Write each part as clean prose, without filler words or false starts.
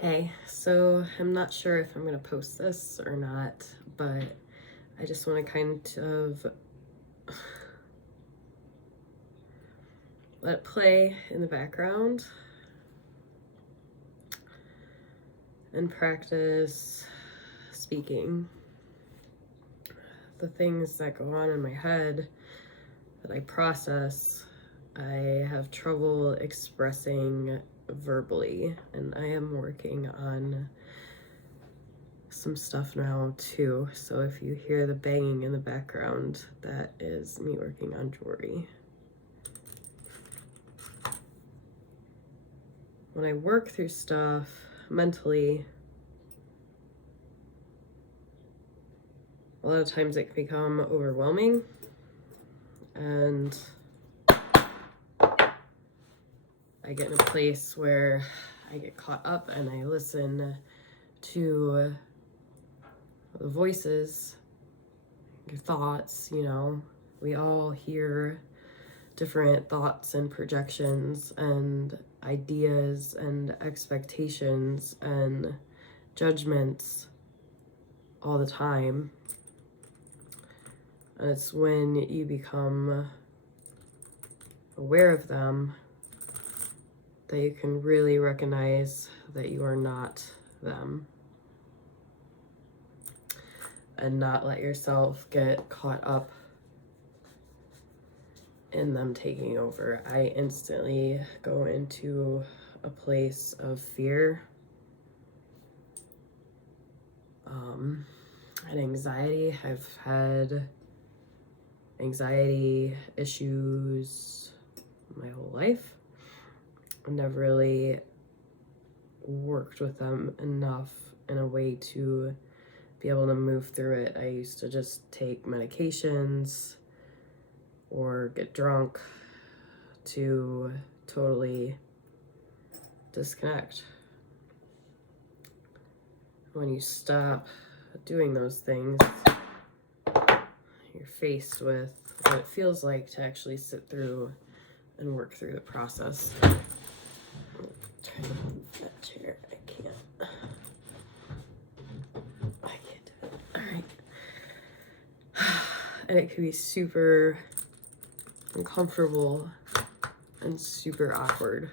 Hey, so I'm not sure if I'm going to post this or not, but I just want to kind of let it play in the background and practice speaking. The things that go on in my head that I process, I have trouble expressing verbally, and I am working on some stuff now too. So if you hear the banging in the background, that is me working on jewelry. When I work through stuff mentally, a lot of times it can become overwhelming, and I get in a place where I get caught up and I listen to the voices, your thoughts. We all hear different thoughts and projections and ideas and expectations and judgments all the time. And it's when you become aware of them that you can really recognize that you are not them, and not let yourself get caught up in them taking over. I instantly go into a place of fear and anxiety. I've had anxiety issues my whole life. I've never really worked with them enough in a way to be able to move through it. I used to just take medications or get drunk to totally disconnect. When you stop doing those things, you're faced with what it feels like to actually sit through and work through the process. Try to move that chair. I can't do it. All right. And it can be super uncomfortable and super awkward.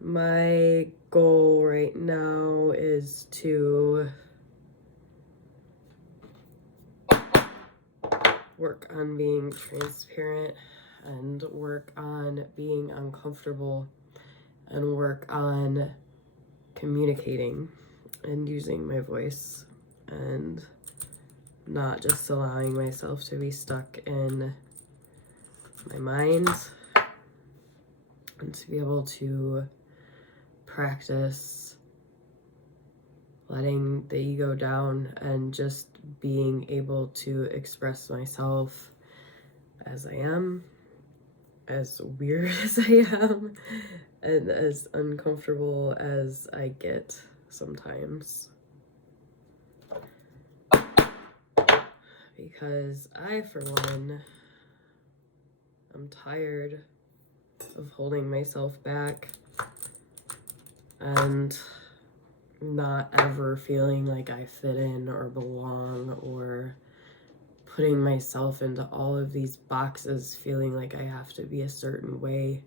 My goal right now is to work on being transparent and work on being uncomfortable and work on communicating and using my voice and not just allowing myself to be stuck in my mind, and to be able to practice letting the ego down and just being able to express myself as I am, as weird as I am, and as uncomfortable as I get sometimes. Because I, for one, I'm tired of holding myself back and not ever feeling like I fit in or belong, or putting myself into all of these boxes, feeling like I have to be a certain way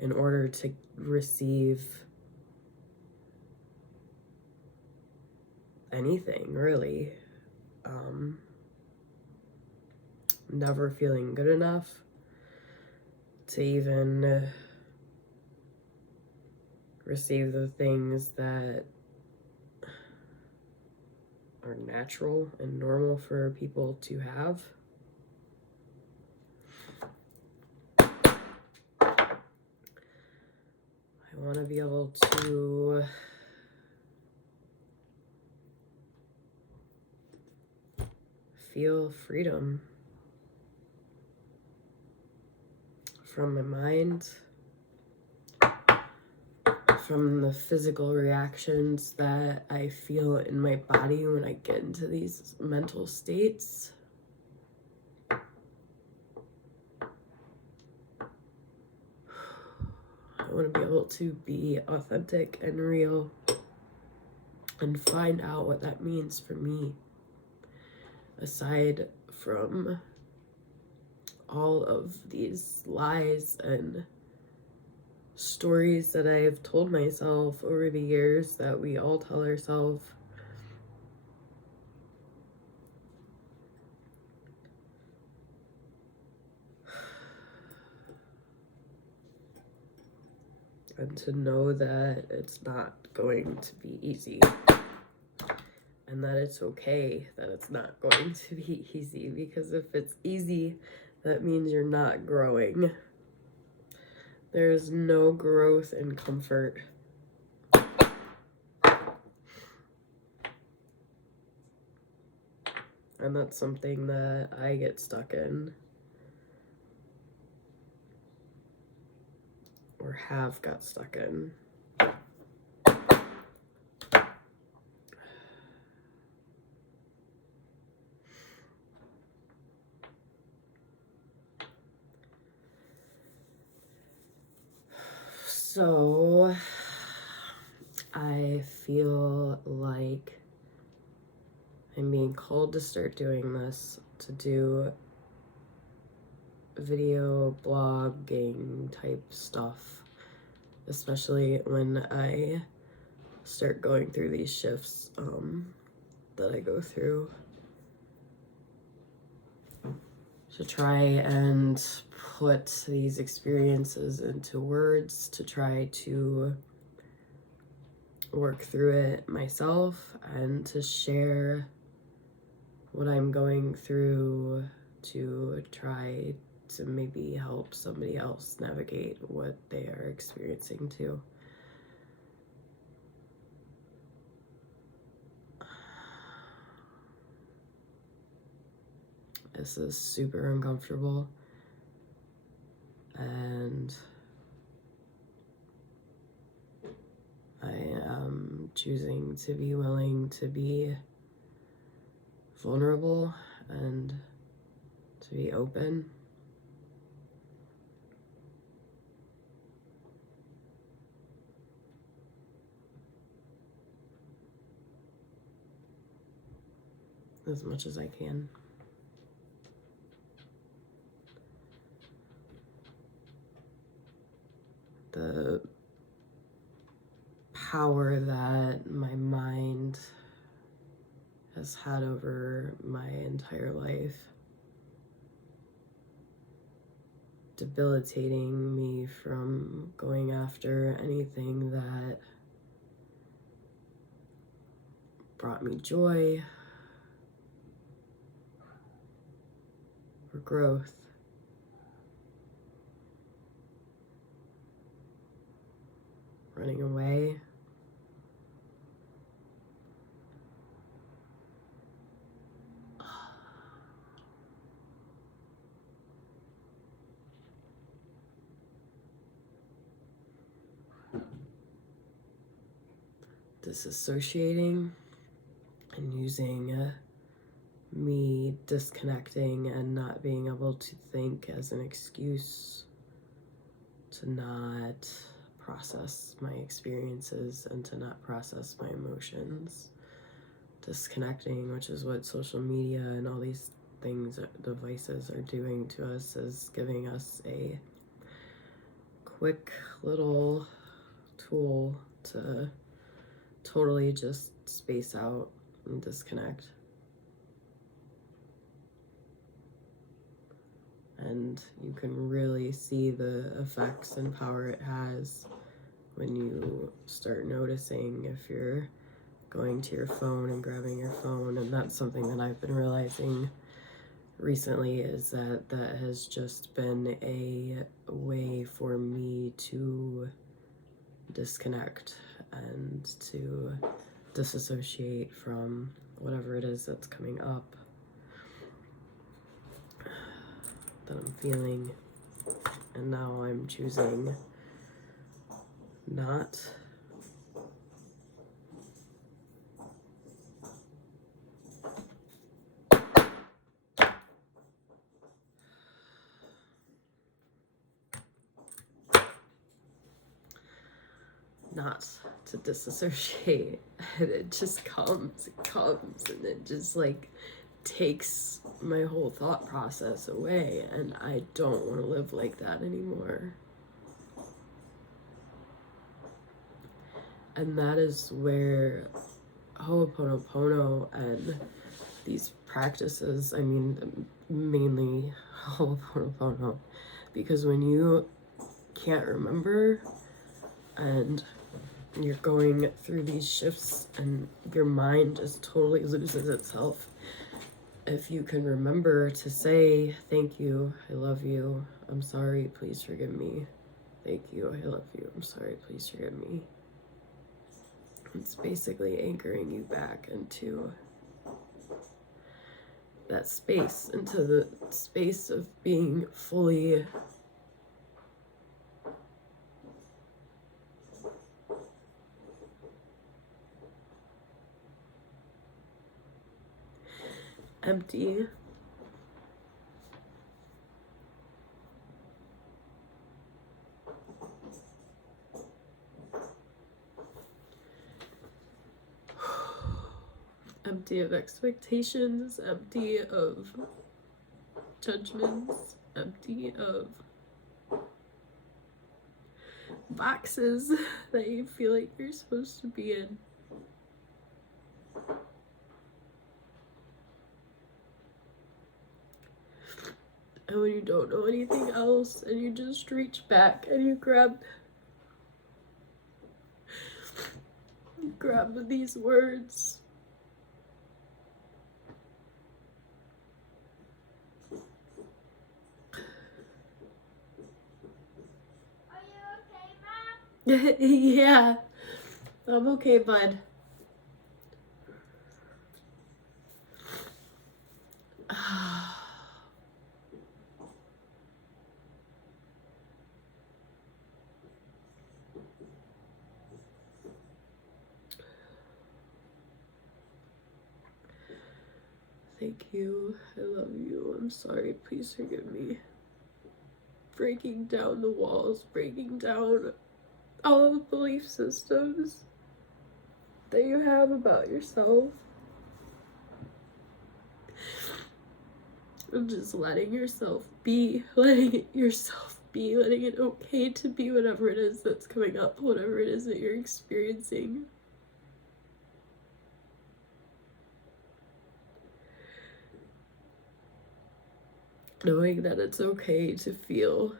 in order to receive anything, really. Never feeling good enough to even receive the things that are natural and normal for people to have. I want to be able to feel freedom from my mind, from the physical reactions that I feel in my body when I get into these mental states. want to be able to be authentic and real and find out what that means for me, aside from all of these lies and stories that I've told myself over the years that we all tell ourselves. And to know that it's not going to be easy. And that it's okay that it's not going to be easy. Because if it's easy, that means you're not growing. There's no growth in comfort. And that's something that I get stuck in. Or have got stuck in. So I feel like I'm being called to start doing this, to do video blogging type stuff, especially when I start going through these shifts that I go through, to try and put these experiences into words, to try to work through it myself, and to share what I'm going through, to try to maybe help somebody else navigate what they are experiencing too. This is super uncomfortable, and I am choosing to be willing to be vulnerable and to be open. As much as I can. The power that my mind has had over my entire life, debilitating me from going after anything that brought me joy or growth. Running away. Disassociating and using me disconnecting and not being able to think as an excuse to not process my experiences and to not process my emotions. Disconnecting, which is what social media and all these things, devices are doing to us, is giving us a quick little tool to totally just space out and disconnect. And you can really see the effects and power it has when you start noticing if you're going to your phone and grabbing your phone. And that's something that I've been realizing recently, is that that has just been a way for me to disconnect and to disassociate from whatever it is that's coming up that I'm feeling. And now I'm choosing not not to disassociate. And it just comes, and it just like takes my whole thought process away, and I don't want to live like that anymore. And that is where Ho'oponopono and these practices, I mean, mainly Ho'oponopono, because when you can't remember and you're going through these shifts and your mind just totally loses itself, if you can remember to say, thank you, I love you, I'm sorry, please forgive me, thank you, I love you, I'm sorry, please forgive me. It's basically anchoring you back into that space, into the space of being fully empty. Empty of expectations, empty of judgments, empty of boxes that you feel like you're supposed to be in. And when you don't know anything else and you just reach back and you grab these words. Are you okay, Mom? Yeah, I'm okay, bud. Thank you. I love you. I'm sorry. Please forgive me. Breaking down the walls, breaking down all the belief systems that you have about yourself. And just letting yourself be, letting it okay to be whatever it is that's coming up, whatever it is that you're experiencing. Knowing that it's okay to feel.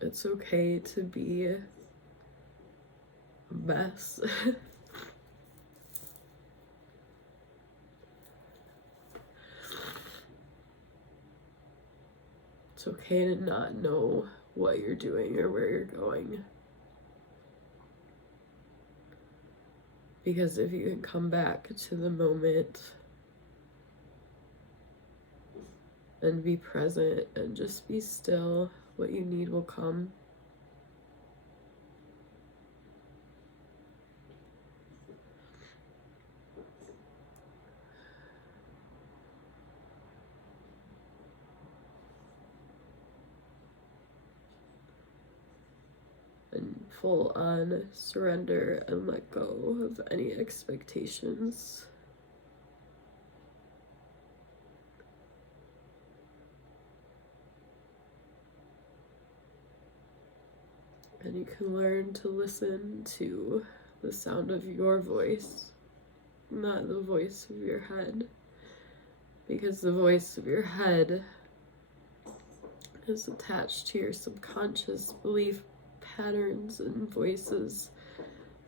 It's okay to be a mess. It's okay to not know what you're doing or where you're going. Because if you can come back to the moment and be present and just be still, what you need will come. And full on surrender and let go of any expectations. And you can learn to listen to the sound of your voice, not the voice of your head. Because the voice of your head is attached to your subconscious belief patterns and voices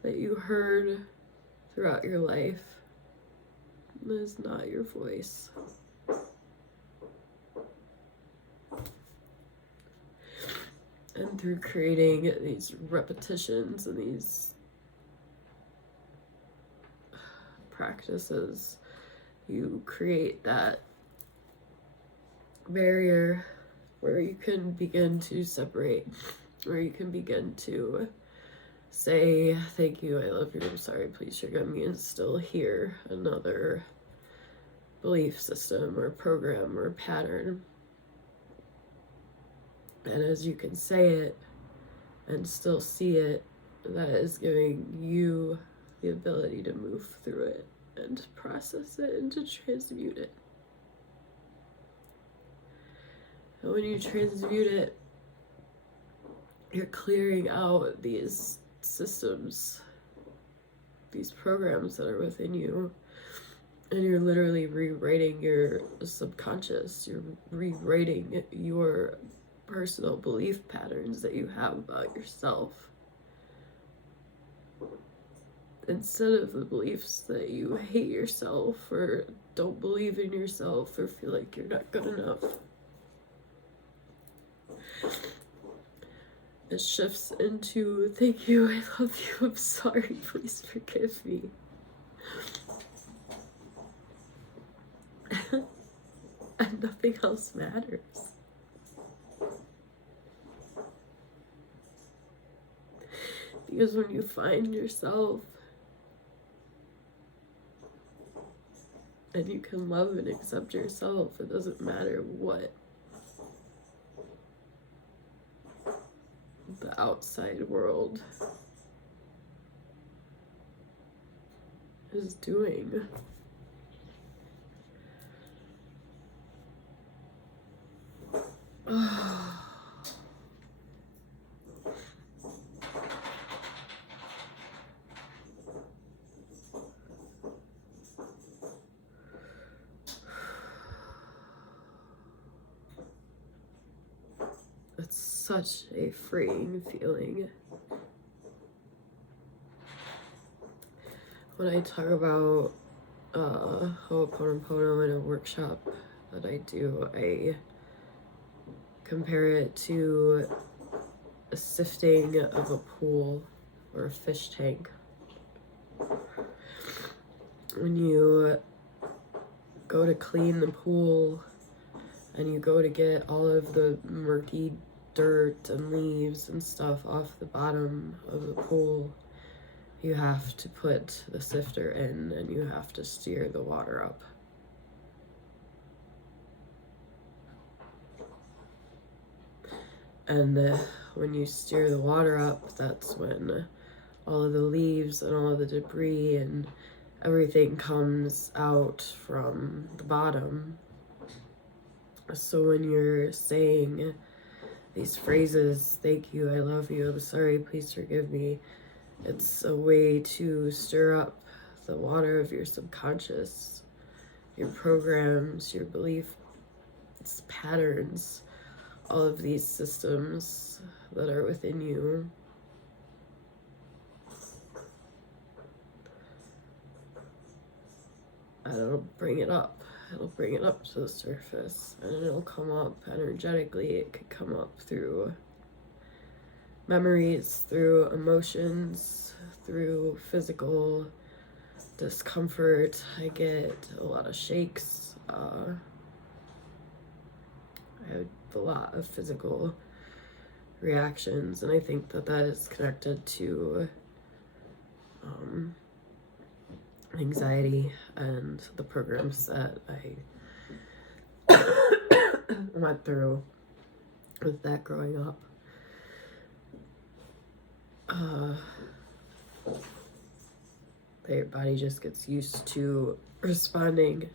that you heard throughout your life. It is not your voice. And through creating these repetitions and these practices, you create that barrier where you can begin to separate, where you can begin to say thank you, I love you, I'm sorry, please forgive me, and still hear another belief system or program or pattern. And as you can say it and still see it, that is giving you the ability to move through it and to process it and to transmute it. And when you transmute it, you're clearing out these systems, these programs that are within you, and you're literally rewriting your subconscious. You're rewriting your personal belief patterns that you have about yourself. Instead of the beliefs that you hate yourself or don't believe in yourself or feel like you're not good enough, it shifts into thank you, I love you, I'm sorry, please forgive me. And nothing else matters. Because when you find yourself and you can love and accept yourself, it doesn't matter what the outside world is doing. It's such a freeing feeling. When I talk about Ho'oponopono in a workshop that I do, I compare it to a sifting of a pool or a fish tank. When you go to clean the pool and you go to get all of the murky dirt and leaves and stuff off the bottom of the pool, you have to put the sifter in and you have to steer the water up. And when you steer the water up, that's when all of the leaves and all of the debris and everything comes out from the bottom. So when you're saying these phrases, thank you, I love you, I'm sorry, please forgive me, it's a way to stir up the water of your subconscious, your programs, your beliefs, patterns, all of these systems that are within you. And it'll bring it up. It'll bring it up to the surface, and it'll come up energetically. It could come up through memories, through emotions, through physical discomfort. I get a lot of shakes. I have a lot of physical reactions, and I think that that is connected to anxiety and the programs that I went through with that growing up. Your body just gets used to responding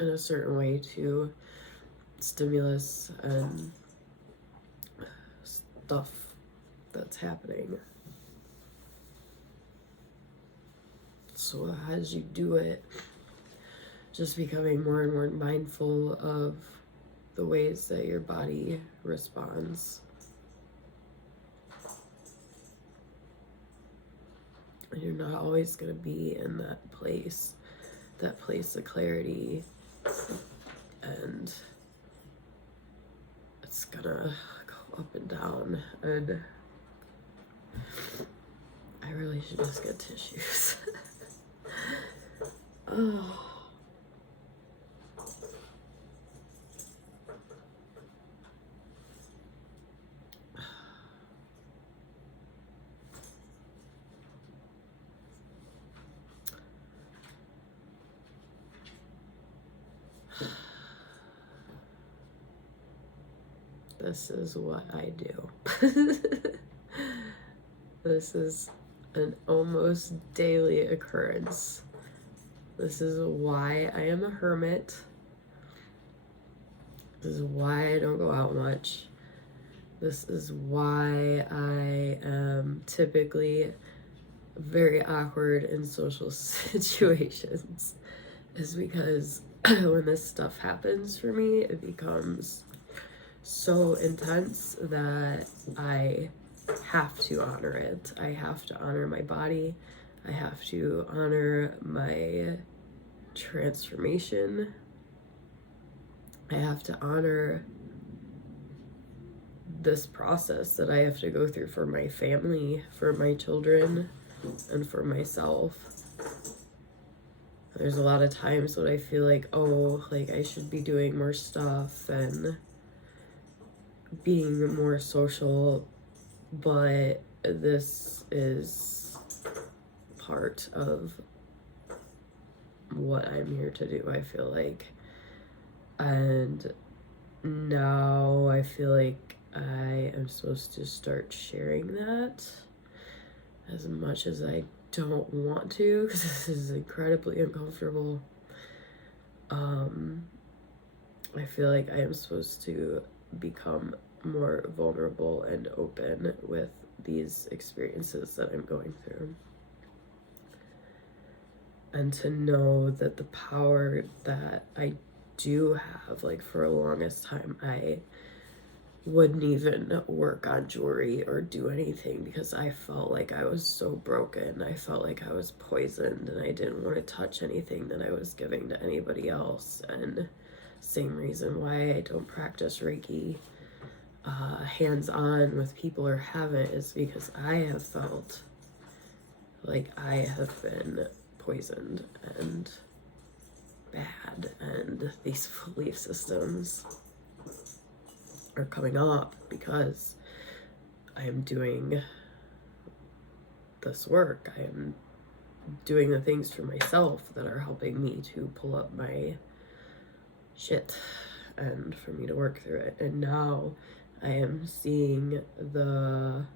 in a certain way to stimulus and stuff that's happening. So as you do it, just becoming more and more mindful of the ways that your body responds. And you're not always going to be in that place of clarity, and it's gonna go up and down, and I really should just get tissues. Oh. this is what I do. This is an almost daily occurrence. This is why I am a hermit. This is why I don't go out much. This is why I am typically very awkward in social situations. Is because when this stuff happens for me, it becomes so intense that I have to honor it. I have to honor my body. I have to honor my transformation. I have to honor this process that I have to go through for my family, for my children, and for myself. There's a lot of times when I feel like, oh, like I should be doing more stuff and being more social, but this is part of what I'm here to do, I feel like. And now I feel like I am supposed to start sharing that, as much as I don't want to, because this is incredibly uncomfortable. I feel like I am supposed to become more vulnerable and open with these experiences that I'm going through. And to know that the power that I do have, like for the longest time, I wouldn't even work on jewelry or do anything because I felt like I was so broken. I felt like I was poisoned and I didn't want to touch anything that I was giving to anybody else. And same reason why I don't practice Reiki hands-on with people or haven't is because I have felt like I have been poisoned and bad, and these belief systems are coming up because I am doing this work. I am doing the things for myself that are helping me to pull up my shit and for me to work through it. And now I am seeing the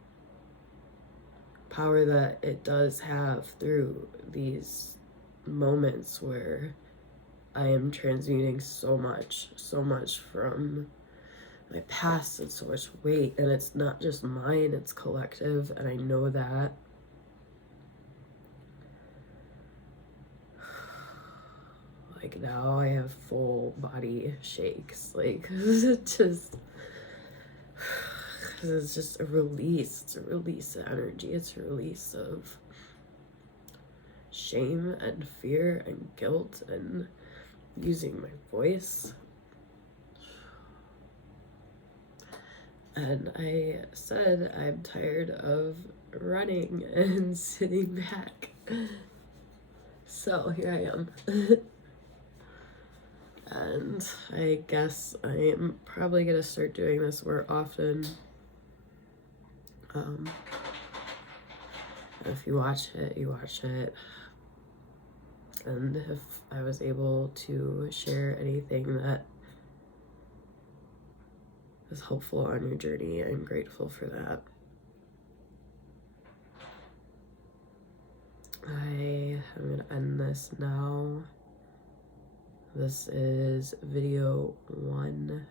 power that it does have through these moments where I am transmuting so much from my past and so much weight, and it's not just mine, it's collective, and I know that. Like now I have full body shakes, like it's just a release. It's a release of energy. It's a release of shame and fear and guilt and using my voice. And I said I'm tired of running and sitting back. So here I am. And I guess I'm probably gonna start doing this more often. If you watch it, you watch it. And if I was able to share anything that is helpful on your journey, I'm grateful for that. I am gonna end this now. This is video 1.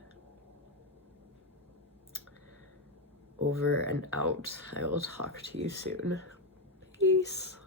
Over and out. I will talk to you soon. Peace.